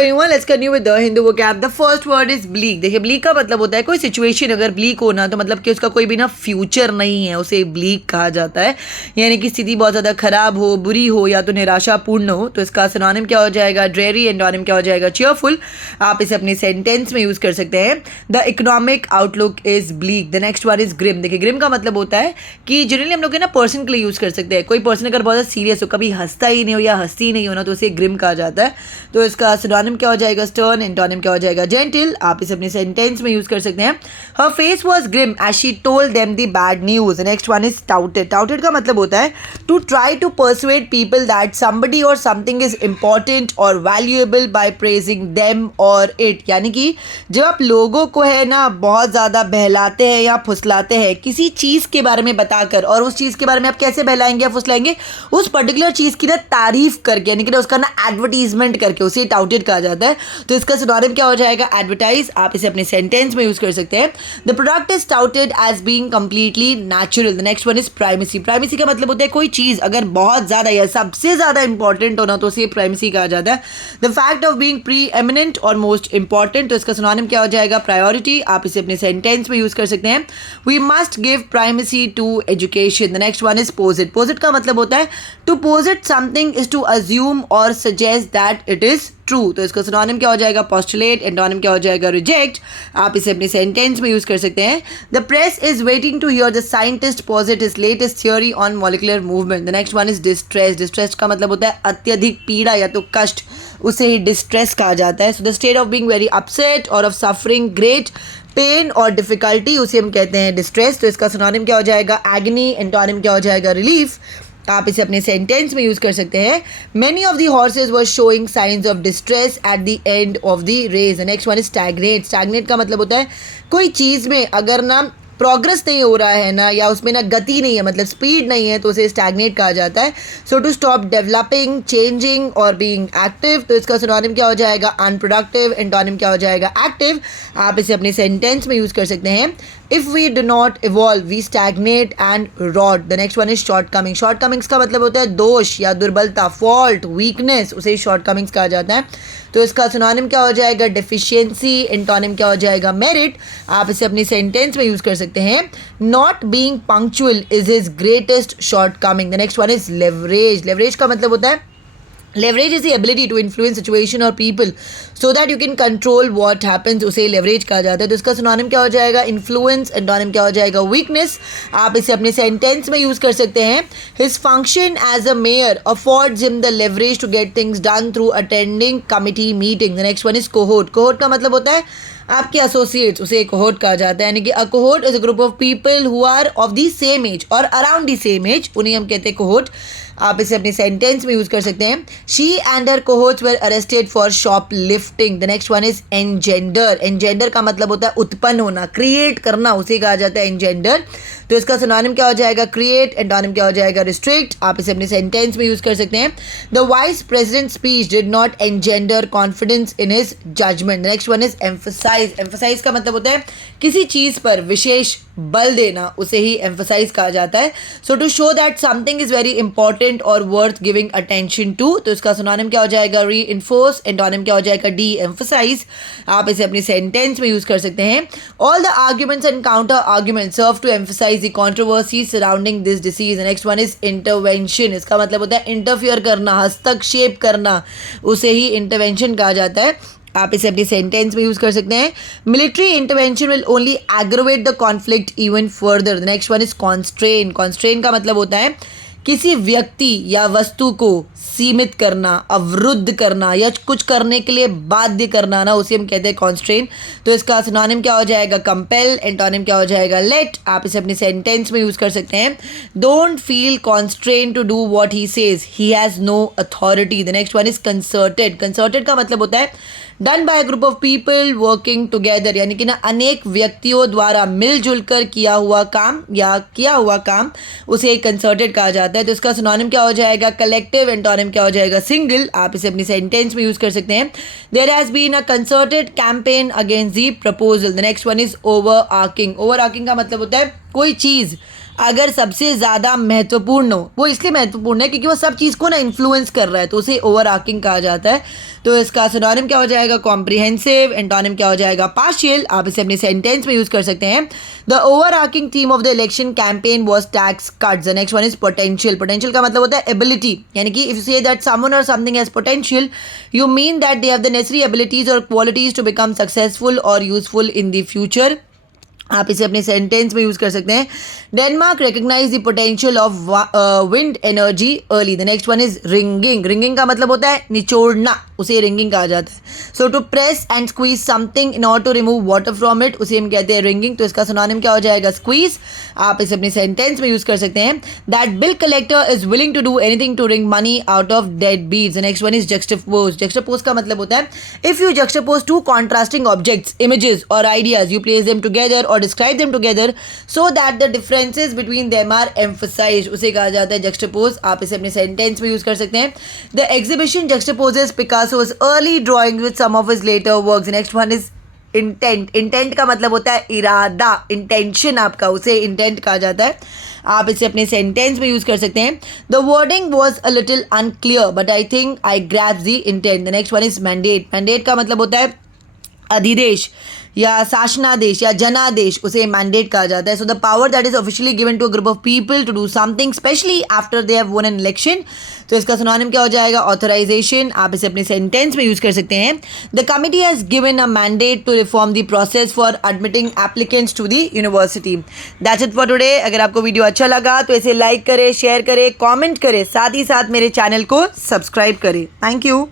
everyone, let's continue with the Hindu vocab. The first word is bleak. देखिए bleak का मतलब होता है कोई सिचुएशन अगर bleak होना तो मतलब कि उसका कोई भी ना फ्यूचर नहीं है, उसे bleak कहा जाता है। यानी कि स्थिति बहुत ज़्यादा खराब हो, बुरी हो या तो निराशापूर्ण हो। तो इसका सिनोनिम क्या हो जाएगा? ड्रेरी। एंटोनिम क्या हो जाएगा? चीयरफुल। आप इसे अपनी सेंटेंस में यूज़ कर सकते हैं। The economic outlook is bleak. The next one is grim. देखिए ग्रिम का मतलब होता है कि जनरली हम लोग ना पर्सन के लिए यूज़ कर सकते हैं। कोई पर्सन अगर बहुत ज़्यादा सीरियस हो, कभी हंसता ही नहीं हो या हंसती ही नहीं हो ना, तो उसे ग्रिम कहा जाता है। तो इसका सिनोनिम क्या हो जाएगा? स्टर्न। एंटोनिम क्या हो जाएगा? जेंटल। आप इसे अपने सेंटेंस में यूज कर सकते हैं। Her face was grim as she told them the bad news. Next one is touted. Touted का मतलब होता है to try to persuade people that somebody or something is important or valuable by praising them or it. यानी कि जब आप लोगों को है ना बहुत ज़्यादा बहलाते हैं या फुसलाते हैं किसी चीज़ के बारे में बताकर, और उस चीज़ के बारे में आप कैसे बहलाएंगे या फुसलाएंगे? उस पर्टिकुलर चीज़ की ना तारीफ करके, यानी कि उसका ना एडवर्टीजमेंट करके उसे टाउटेड कहा जाता है। तो इसका सिनोनिम क्या हो जाएगा? एडवर्टाइज। आप इसे अपने सेंटेंस में यूज कर सकते हैं। The product is touted as being completely natural. The next one is primacy. Primacy का मतलब होता है कोई चीज़ अगर बहुत ज़्यादा या सबसे ज़्यादा इंपॉर्टेंट होना तो उसे प्राइमेसी कहा जाता है। The fact of being pre eminent और मोस्ट इंपॉर्टेंट। तो इसका सिनोनिम क्या हो जाएगा? प्रायोरिटी। आप इसे अपने सेंटेंस में यूज कर सकते हैं। We must give primacy to education. The next one is posit. Posit का मतलब होता है to posit something is to assume or suggest that it is true. तो इसका सिनोनिम क्या हो जाएगा? पोस्टुलेट। एंटोनिम क्या हो जाएगा? रिजेक्ट। आप इसे अपने सेंटेंस में यूज कर सकते हैं। The press is waiting to hear the scientist posit his latest theory on molecular movement. The next one is distress. Distress का मतलब होता है अत्यधिक पीड़ा या तो कष्ट, उसे ही डिस्ट्रेस कहा जाता है। So the state of being very upset और ऑफ सफरिंग ग्रेट पेन और डिफिकल्टी, उसे हम कहते हैं डिस्ट्रेस। तो इसका सिनोनिम क्या हो जाएगा? एगनी। एंटोनिम क्या हो जाएगा? रिलीफ। आप इसे अपने सेंटेंस में यूज कर सकते हैं। Many of the horses were showing signs of distress at the end of the race. Next one is stagnate. Stagnate का मतलब होता है कोई चीज़ में अगर ना प्रोग्रेस नहीं हो रहा है ना, या उसमें ना गति नहीं है, मतलब स्पीड नहीं है, तो उसे स्टैग्नेट कहा जाता है। So to stop developing, changing और बीइंग एक्टिव। तो इसका सिनोनिम क्या हो जाएगा? अनप्रोडक्टिव। एंटोनिम क्या हो जाएगा? एक्टिव। आप इसे अपने सेंटेंस में यूज कर सकते हैं। If we do not evolve we stagnate and rot. The next one is shortcoming. Shortcomings का मतलब होता है दोष या दुर्बलता, फॉल्ट, वीकनेस, उसे शॉर्टकमिंग्स कहा जाता है। तो इसका सिनोनिम क्या हो जाएगा? डेफिशिएंसी। एंटोनिम क्या हो जाएगा? मेरिट। आप इसे अपनी सेंटेंस में यूज कर सकते हैं। Not being punctual is his greatest shortcoming. The next one is leverage. Leverage का मतलब होता है leverage is the ability to influence situation or people so that you can control what happens, उसे leverage कहा जाता है। तो इसका सिनोनिम क्या हो जाएगा? influence। एंटोनिम क्या हो जाएगा? weakness। आप इसे अपने सेंटेंस में यूज कर सकते हैं। his function as a mayor affords him the leverage to get things done through attending committee meetings। the next one is cohort। cohort का मतलब होता है आपके एसोसिएट्स, उसे कोहोर्ट कहा जाता है। यानी कि a cohort is a group of people who are of the same age or around the same age, उन्हें हम कहते हैं कोहोर्ट। आप इसे अपने सेंटेंस में यूज कर सकते हैं। She and her cohorts were arrested for shop lifting. The next one is engender. Engender का मतलब होता है उत्पन्न होना, क्रिएट करना, उसे कहा जाता है एनजेंडर। तो इसका सिनोनिम क्या हो जाएगा? क्रिएट। एंटोनिम क्या हो जाएगा? रिस्ट्रिक्ट। आप इसे अपने सेंटेंस में यूज कर सकते हैं। The vice president speech did not engender confidence in his judgement. Next one is emphasise. Emphasise का मतलब होता है किसी चीज पर विशेष बल देना, उसे ही एम्फसाइज कहा जाता है। So to show that something is very important or worth giving attention to. तो इसका सिनोनिम क्या हो जाएगा? री इन्फोर्स। एंटोनिम क्या हो जाएगा? Deemphasise. आप इसे अपनी सेंटेंस में यूज कर सकते हैं। All the arguments and counter arguments serve to emphasise the controversy surrounding this disease. Next one is intervention. इसका मतलब होता है इंटरफियर करना, हस्तक्षेप करना, उसे ही इंटरवेंशन कहा जाता है। आप इसे अपनी सेंटेंस में यूज कर सकते हैं। Military intervention will only aggravate the conflict even further. The next one is constrain. Constrain का मतलब होता है किसी व्यक्ति या वस्तु को सीमित करना, अवरुद्ध करना या कुछ करने के लिए बाध्य करना ना, उसे हम कहते हैं कॉन्स्ट्रेन। तो इसका सिनोनिम क्या हो जाएगा? कंपेल। एंटोनिम क्या हो जाएगा? लेट। आप इसे अपनी सेंटेंस में यूज कर सकते हैं। Don't feel constrain to do what he says, he has no authority. The next one is concerted. Concerted का मतलब होता है done by a group of people working together, यानी कि ना अनेक व्यक्तियों द्वारा मिलजुल कर किया हुआ काम उसे कंसर्टेड कहा जाता है। तो इसका सिनोनिम क्या हो जाएगा? कलेक्टिव। एंटोनिम क्या हो जाएगा? सिंगल। आप इसे अपनी सेंटेंस में यूज कर सकते हैं। There has been a concerted campaign against the proposal. The next one is overarching. Overarching का मतलब होता है कोई चीज़ अगर सबसे ज़्यादा महत्वपूर्ण हो, वो इसलिए महत्वपूर्ण है क्योंकि वो सब चीज़ को ना इन्फ्लुएंस कर रहा है, तो उसे ओवर आर्किंग कहा जाता है। तो इसका सिनोनिम क्या हो जाएगा? कॉम्प्रिहेंसिव। एंटोनिम क्या हो जाएगा? पार्शियल। आप इसे अपने सेंटेंस में यूज़ कर सकते हैं। The overarching theme of the election campaign was tax cuts. The next one is potential. Potential का मतलब होता है एबिलिटी, यानी कि if you say that someone or something has potential, you mean that they have the necessary abilities or qualities to become successful or useful in the future. आप इसे अपने sentence में यूज कर सकते हैं। Denmark recognise the potential of wind energy early. The next one is ringing. Ringing का मतलब होता है निचोड़ना, उसे रिंगिंग कहा जाता है। So to press and squeeze something in order to remove water from it, उसे हम कहते हैं रिंगिंग। तो इसका सिनोनिम क्या हो जाएगा? स्क्वीज। आप इसे अपने सेंटेंस में यूज कर सकते हैं। That bill collector is willing to do anything to wring money out of deadbeats. The next one is juxtapose. Juxtapose का मतलब होता है if you juxtapose two contrasting objects, images or ideas, you place them together or describe them together so that the differences between them are emphasized, उसे कहा जाता है juxtapose। आप इसे अपने सेंटेंस में यूज कर सकते हैं। The exhibition juxtaposes Picasso's early drawings with some of his later works. Next one is intent. Intent का मतलब होता है इरादा, इंटेंशन आपका, उसे इंटेंट कहा जाता है। आप इसे अपने सेंटेंस में यूज कर सकते हैं। The wording was a little unclear but I think I grasp the intent. The next one is mandate. Mandate का मतलब होता है अधिदेश या शासनादेश या जनादेश, उसे मैंडेट कहा जाता है। So the power that is officially given to a group of people to do something specially after they have won an election. तो इसका सिनोनिम क्या हो जाएगा? ऑथराइजेशन। आप इसे अपने सेंटेंस में यूज कर सकते हैं। The committee has given a mandate to reform the process for admitting applicants to the university. That's it for today. अगर आपको वीडियो अच्छा लगा तो इसे लाइक करें, शेयर करें, कॉमेंट करें, साथ ही साथ मेरे चैनल को सब्सक्राइब करें। Thank you.